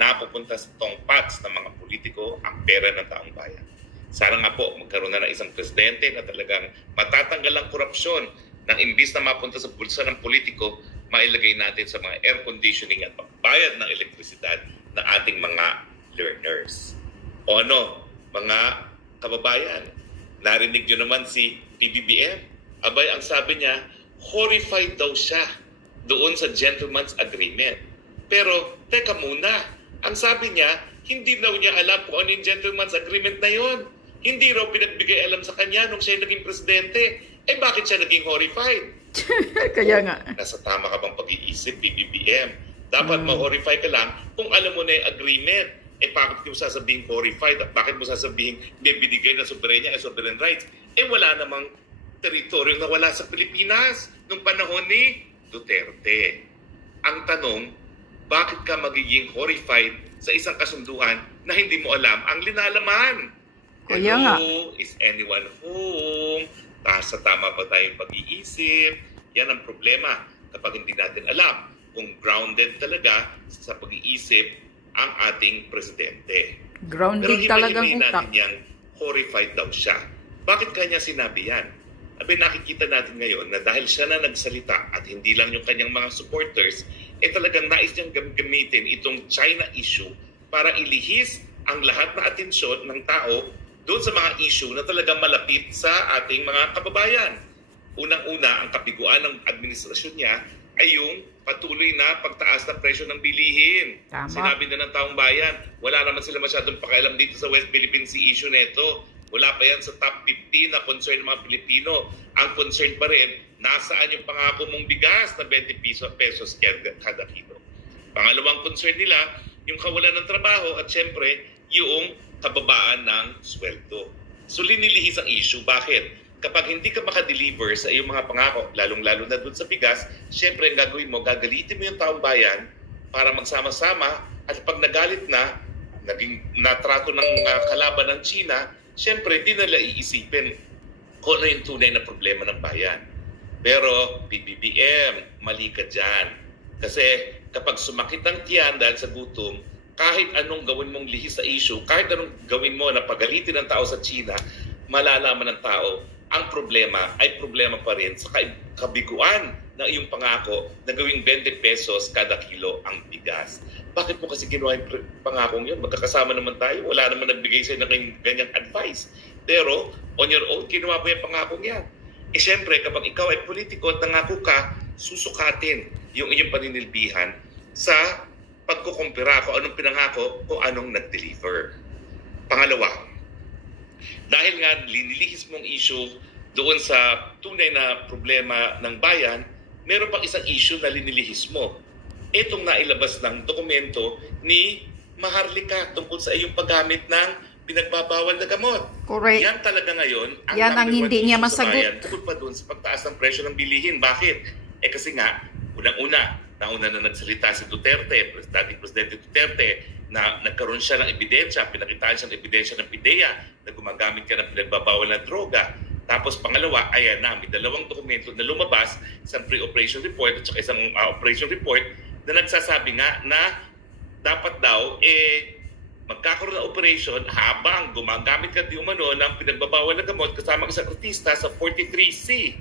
napupunta sa tongpats ng mga politiko ang pera ng taong bayan. Sana nga po magkaroon na ng isang presidente na talagang matatanggal ang korupsyon nang imbis na mapunta sa bulsa ng politiko, mailagay natin sa mga air conditioning at pagbayad ng elektrisidad ng ating mga learners. O ano, mga kababayan, narinig nyo naman si PBBM. Abay, ang sabi niya, horrified daw siya doon sa gentleman's agreement. Pero, teka muna, ang sabi niya, hindi daw niya alam kung ano yung gentleman's agreement na yon. Hindi raw pinagbigay alam sa kanya nung siya naging presidente. Eh bakit siya naging horrified? Kaya nga. Nasa tama ka bang pag-iisip, PBBM? Dapat ma-horrify ka lang kung alam mo na yung agreement. Eh bakit mo sasabihin horrified? At bakit mo sasabihin may binigay na soberenya at sovereign rights? Eh wala namang teritoryo na wala sa Pilipinas nung panahon ni Duterte. Ang tanong, bakit ka magiging horrified sa isang kasunduan na hindi mo alam ang linalaman? Kaya nga. Is anyone home? Sa tama ba tayong pag-iisip? Yan ang problema kapag hindi natin alam kung grounded talaga sa pag-iisip ang ating presidente. Grounded talagang utak. Natin yang horrified daw siya. Bakit kanya sinabi yan? Abi, nakikita natin ngayon na dahil siya na nagsalita at hindi lang yung kanyang mga supporters, eh talagang nais niyang gamitin itong China issue para ilihis ang lahat na atensyon ng tao doon sa mga issue na talagang malapit sa ating mga kababayan. Unang-una, ang kabiguan ng administrasyon niya ay yung patuloy na pagtaas ng presyo ng bilihin. Tama. Sinabi na ng taong bayan, wala naman sila masyadong pakialam dito sa West Philippine Sea issue neto. Wala pa yan sa top 15 na concern ng mga Pilipino. Ang concern pa rin, nasaan yung pangako mong bigas na 20 pesos kada kilo. Pangalawang concern nila, yung kawalan ng trabaho at syempre, yung kababaan ng sweldo. So linilihis ang issue. Bakit? Kapag hindi ka makadeliver sa iyong mga pangako, lalong-lalo na dun sa bigas, syempre ang gagawin mo, gagalitin mo yung taong bayan para magsama-sama at pag nagalit na, naging natrato ng kalaban ng China, syempre hindi nila iisipin kung ano yung tunay na problema ng bayan. Pero PBBM, mali ka dyan. Kasi kapag sumakit ang tiyan dahil sa gutom, kahit anong gawin mong lihis sa issue, kahit anong gawin mo na pagalitin ng tao sa China, malalaman ng tao, ang problema ay problema pa rin sa kabiguan ng iyong pangako na gawing 20 pesos kada kilo ang bigas. Bakit mo kasi ginawa yung pangakong yun? Magkakasama naman tayo. Wala naman nagbigay sa'yo ng ganyang advice. Pero, on your own, ginawa mo yung pangakong yan. Eh, syempre, kapag ikaw ay politiko at nangako ka, susukatin yung iyong paninilbihan sa pagkukumpira kung anong pinangako, kung anong nag-deliver. Pangalawa, dahil nga linilihis mong issue doon sa tunay na problema ng bayan, meron pang isang issue na linilihis mo. Itong nailabas ng dokumento ni Maharlika tungkol sa iyong paggamit ng pinagbabawal na gamot. Correct. Yan talaga ngayon yan ang hindi niya masagot. Tungkol pa doon sa pagtaas ng presyo ng bilihin. Bakit? Eh kasi nga, nauna na nagsalita si Duterte, dating Presidente Duterte, na nagkaroon siya ng ebidensya, pinakitaan siya ng ebidensya ng PIDEA na gumagamit ka ng pinagbabawal na droga. Tapos pangalawa, ayan na, may dalawang dokumento na lumabas, isang pre-operation report at saka isang operation report na nagsasabi nga na dapat daw magkakaroon ng operation habang gumagamit ka di umano ng pinagbabawal na gamot kasama isang artista sa 43C,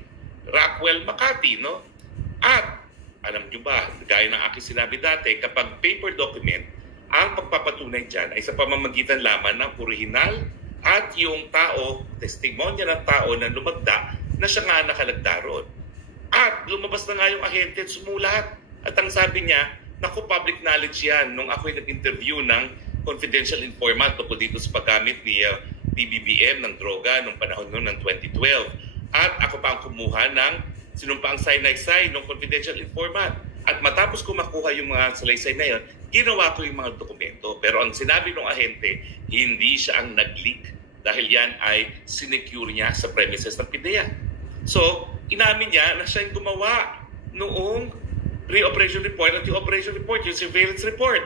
Rockwell, Makati, no? At alam nyo ba, gaya ng aking sinabi dati, kapag paper document, ang pagpapatunay dyan ay sa pamamagitan lamang ng original at yung tao, testimonya ng tao na lumagda na siya nga nakalagda ron. At lumabas na nga yung ahente at sumulat. At ang sabi niya, naku, public knowledge yan nung ako'y nag-interview ng confidential informant tungkol dito sa paggamit ni PBBM ng droga nung panahon noon ng 2012. At ako pa ang kumuha ng sinumpaang say-nay-say ng confidential informant. At matapos ko makuha yung mga salaysay na yun, ginawa ko yung mga dokumento. Pero ang sinabi ng ahente, hindi siya ang nag-leak dahil yan ay sinecure niya sa premises ng PIDEA. So, inamin niya na siya yung gumawa noong pre-operation report at yung operation report, yung surveillance report.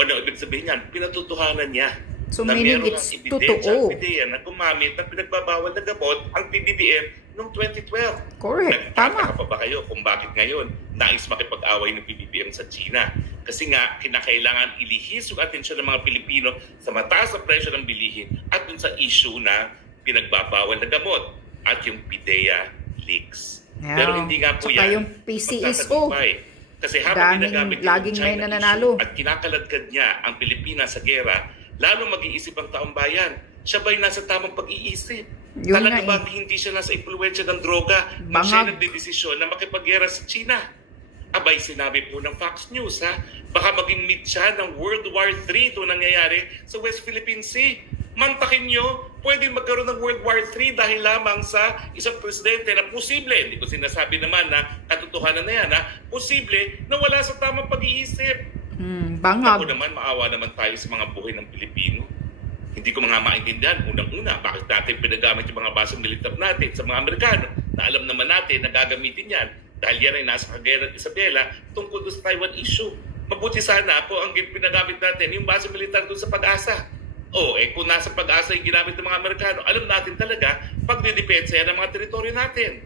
O na ibig sabihin niyan, pinatutuhanan niya. So, na meaning it's totoo. PIDEA na gumamit na pinagbabawal na gamot ang PBBM noong 2012. Correct. Nagtataka Tama. pa ba kayo kung bakit ngayon nais makipag-away ng PBBM sa China? Kasi nga, kinakailangan ilihis yung atensyon ng mga Pilipino sa mataas na presyo ng bilihin at dun sa issue na pinagbabawal na gamot at yung PIDEA leaks. Yeah. Pero hindi nga po Tsaka yan yung PCSO. magtatagumpay. Kasi habang ginagamit yung Laging may China nananalo. issue at kinakaladkad niya ang Pilipinas sa gera, lalo mag-iisip ang taong bayan. Siya ba'y nasa tamang pag-iisip? Yun Talaga nga ba hindi siya nasa impluwensya ng droga nang siya nagdedesisyon na makipaggera sa China? Abay, sinabi po ng Fox News, ha? Baka maging meet siya ng World War III ito nangyayari sa West Philippine Sea. Mantakin nyo, pwede magkaroon ng World War III dahil lamang sa isang presidente na posible, hindi ko sinasabi naman na katotohanan na yan, ha? Posible na wala sa tamang pag-iisip. Bangag. Ako naman, maawa naman tayo sa mga buhay ng Pilipino. Hindi ko mga maintindihan, unang-una, bakit natin pinagamit yung mga basong militar natin sa mga Amerikano na alam naman natin na gagamitin yan dahil yan ay nasa Cagayan at Isabela tungkol sa Taiwan issue. Mabuti sana po ang pinagamit natin yung basong militar doon sa Pag-asa. Kung nasa Pag-asa yung ginamit ng mga Amerikano, alam natin talaga pagdidepensa yan ng mga teritoryo natin.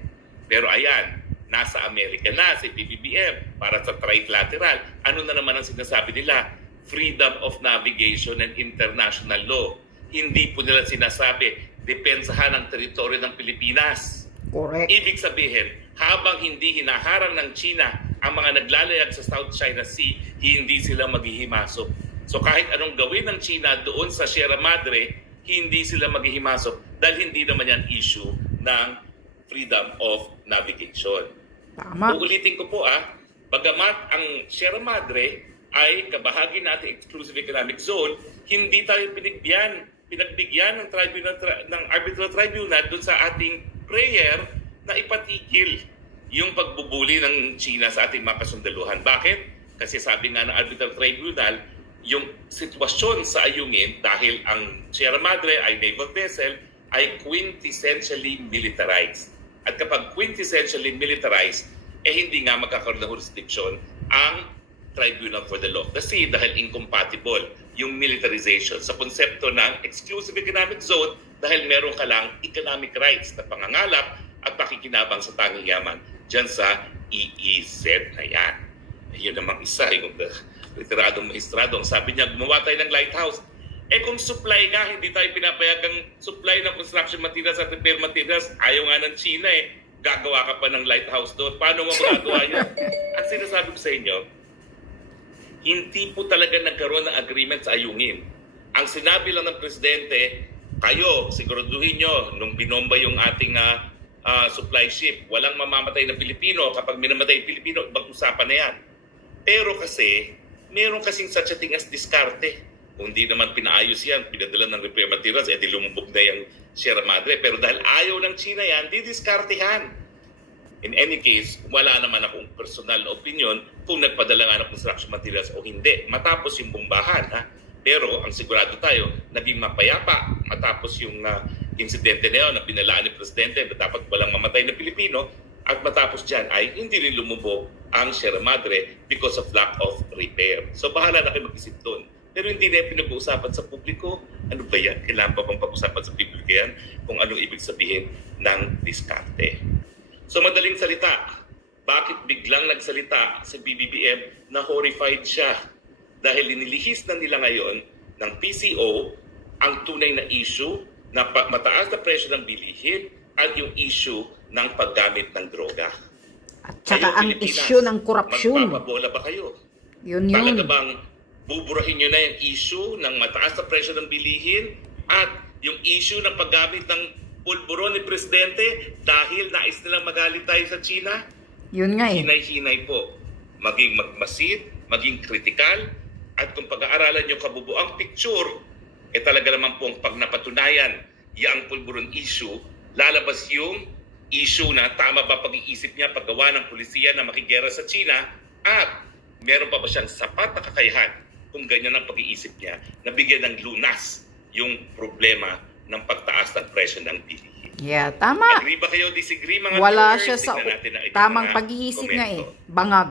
Pero ayan, nasa Amerika na si PBBM para sa trilateral. Ano na naman ang sinasabi nila? Freedom of navigation and international law. Hindi po nila sinasabi, depensahan ang teritoryo ng Pilipinas. Correct. Ibig sabihin, habang hindi hinaharang ng China ang mga naglalayag sa South China Sea, hindi sila maghihimasok. So kahit anong gawin ng China doon sa Sierra Madre, hindi sila maghihimasok dahil hindi naman yan issue ng freedom of navigation. Tama. Uulitin ko po bagamat ang Sierra Madre ay kabahagi natin exclusive economic zone, hindi tayo pinagbigyan ng tribunal ng arbitral tribunal doon sa ating prayer na ipatigil yung pagbubuli ng China sa ating mga kasundaluhan. Bakit? Kasi sabi nga ng arbitral tribunal, yung sitwasyon sa Ayungin dahil ang Sierra Madre ay naval vessel ay quintessentially militarized. At kapag quintessentially militarized, hindi nga magkakaroon ng jurisdiction ang Tribunal for the Law. Kasi dahil incompatible yung militarization sa konsepto ng exclusive economic zone dahil meron ka lang economic rights na pangangalap at pakikinabang sa tanging yaman dyan sa EEZ na yan. Yun namang isa, yung retiradong maestrado. Sabi niya, gumawa tayo ng lighthouse. Kung supply nga, hindi tayo pinapayagang supply ng construction materials at repair materials, ayaw nga ng China gagawa ka pa ng lighthouse doon. Paano mo magagawa yan? Ang sinasabi ko sa inyo, hindi po talaga nagkaroon ng agreement sa Ayungin. Ang sinabi lang ng presidente, kayo, siguraduhin nyo, nung binomba yung ating supply ship, walang mamamatay na Pilipino. Kapag minamatay yung Pilipino, ibang usapan na yan. Pero kasi, meron kasing such a thing as diskarte. Kung di naman pinaayos yan, pinadala ng repair materials, di lumubog na yung Sierra Madre. Pero dahil ayaw ng China yan, di diskartehan. In any case, wala naman akong personal na opinion kung nagpadala nga ng construction materials o hindi. Matapos yung bombahan, pero ang sigurado tayo, naging mapayapa matapos yung insidente na yun na binalaan ni Presidente na dapat walang mamatay na Pilipino at matapos dyan ay hindi rin lumubog ang Sierra Madre because of lack of repair. So bahala na kayo mag-isip doon. Pero hindi na pinag-uusapan sa publiko. Ano ba yan? Kailangan pa bang pag-usapan sa publiko yan kung anong ibig sabihin ng diskarte? So madaling salita, bakit biglang nagsalita si BBBM na horrified siya? Dahil linilihis na nila ngayon ng PCO ang tunay na issue na mataas na presyo ng bilihin at yung issue ng paggamit ng droga. At saka ang issue ng korupsyon. Magpapabola ba kayo? Yun. Talaga bang buburahin nyo na yung issue ng mataas na presyo ng bilihin at yung issue ng paggamit ng pulburon ni Presidente dahil nais nilang magalit tayo sa China? Yun nga Hinay-hinay po. Maging magmasid, maging kritikal, at kung pag-aaralan yung kabubuang picture, talaga naman pong pag napatunayan yung pulburon issue, lalabas yung issue na tama ba pag-iisip niya paggawa ng pulisiya na makigera sa China at meron pa ba siyang sapat na kakayahan kung ganyan ang pag-iisip niya na bigyan ng lunas yung problema ng pagtaas ng presyo ng bilihin. Yeah, tama. Agree ba kayo? Disagree mga Wala viewers? siya sa Tignan natin ang inyong tamang mga pag-iisip nga komento. Bangag.